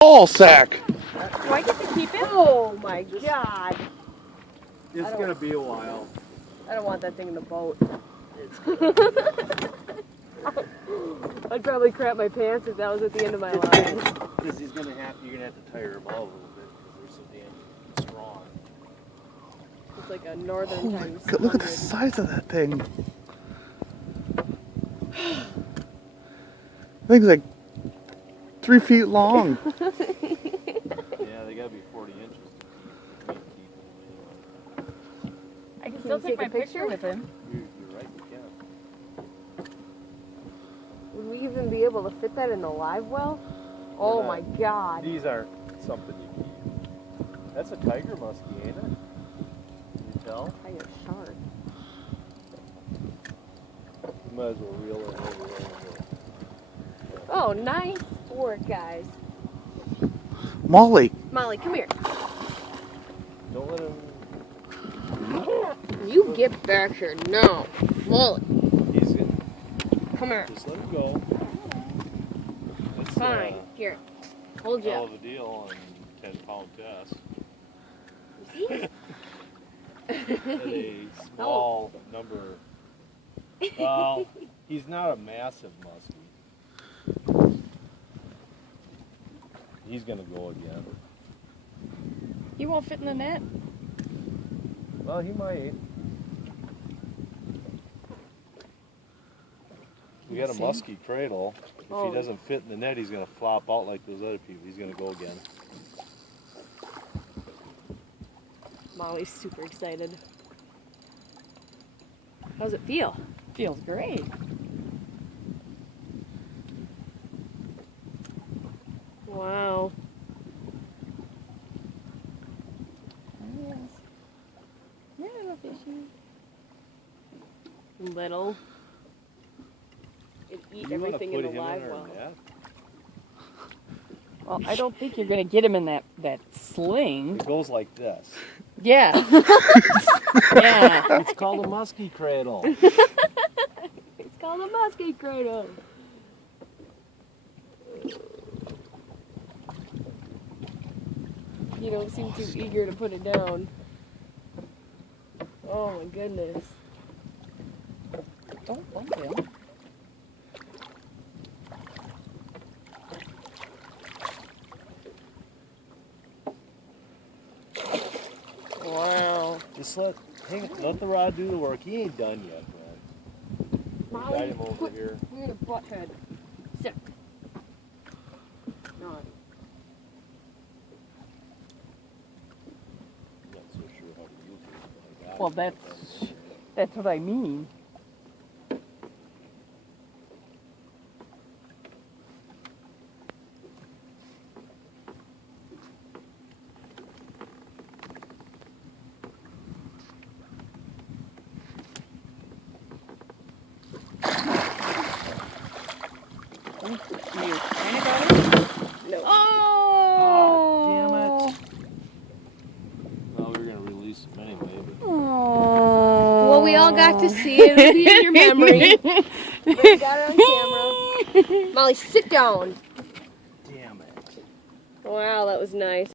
ball sack. Do I get to keep it? Oh my god. It's gonna be a while. I don't want that thing in the boat. It's good. I'd probably crap my pants if that was at the end of my line. Because you're gonna have to tire him out a little bit because they're so damn strong. It's like a northern times. God, look at the size of that thing. I think it's like 3 feet long. Yeah, they gotta be 40 inches to keep them. I can still take my picture with him. You're right, you can. Would we even be able to fit that in the live well? Oh my god. These aren't something you keep. That's a tiger muskie, ain't it? Can you tell? Tiger shark. You might as well reel it over there. Oh, nice work, guys. Molly. Molly, come here. Don't let him. You get back here now. Molly, He's gonna. come here. Just let him go. It's Fine. Here. Hold you hell up. of a deal on 10-pound test. See? At a small number. Well, he's not a massive muskie. He's gonna go again. He won't fit in the net. Well, he might. We got a muskie cradle. If he doesn't fit in the net, he's gonna flop out like those other people. He's gonna go again. Molly's super excited. How's it feel? Feels great. Wow. Yes. Yeah, little fishy. Little. It'd eat You wanna everything put in the him live our well. net? Well, I don't think you're going to get him in that sling. It goes like this. Yeah. Yeah. It's called a muskie cradle. It's called a muskie cradle. You don't seem too eager to put it down. Oh my goodness. Don't bump him. Wow. Just let the rod do the work. He ain't done yet, Brad. Molly, Guide him over put here. We're gonna butt head. Sit. No. I'm not so sure how to use it. But I got Well, it. that's what I mean. No. Oh! Damn it. Well, we were going to release him anyway. But... Oh. Well, we all got to see it. It'll be in your memory. We got it on camera. Molly, sit down. Damn it. Wow, that was nice.